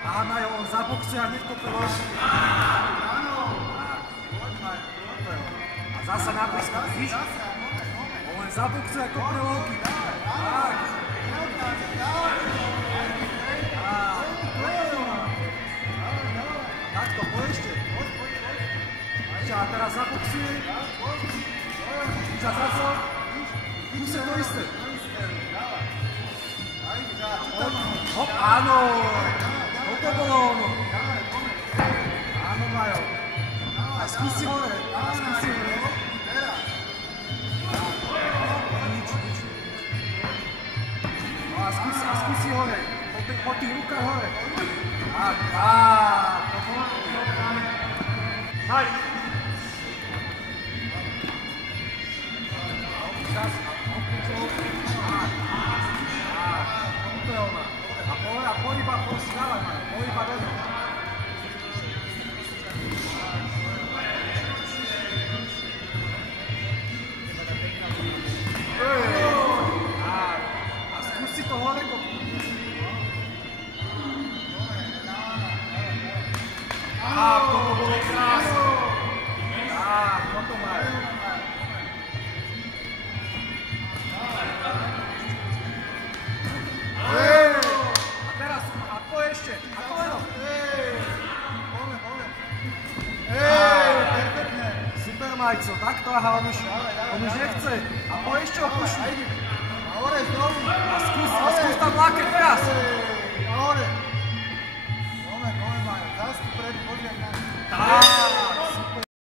Aha, Majo, on zaboxuje a nekopil. A zasa na blízko, vidíš? On len zaboxuje a kopil low kick. Tak. Takto, poď ešte. A teraz zaboxuje. Zasa. Skúse to isté. Hop, áno. To bolo ono. Áno, Majo. A skúsi hore. No a skúsi hore. Po tých rukách hore. Tak. Hej. A pohyba postávaj, pohyba do toho. A skúsi to hore kopnúť. Toto bolo krásne. Toto majú. Super, Majco, takto, aha, on už nechce. A po ešte opušť. A skús tam lákeť teraz.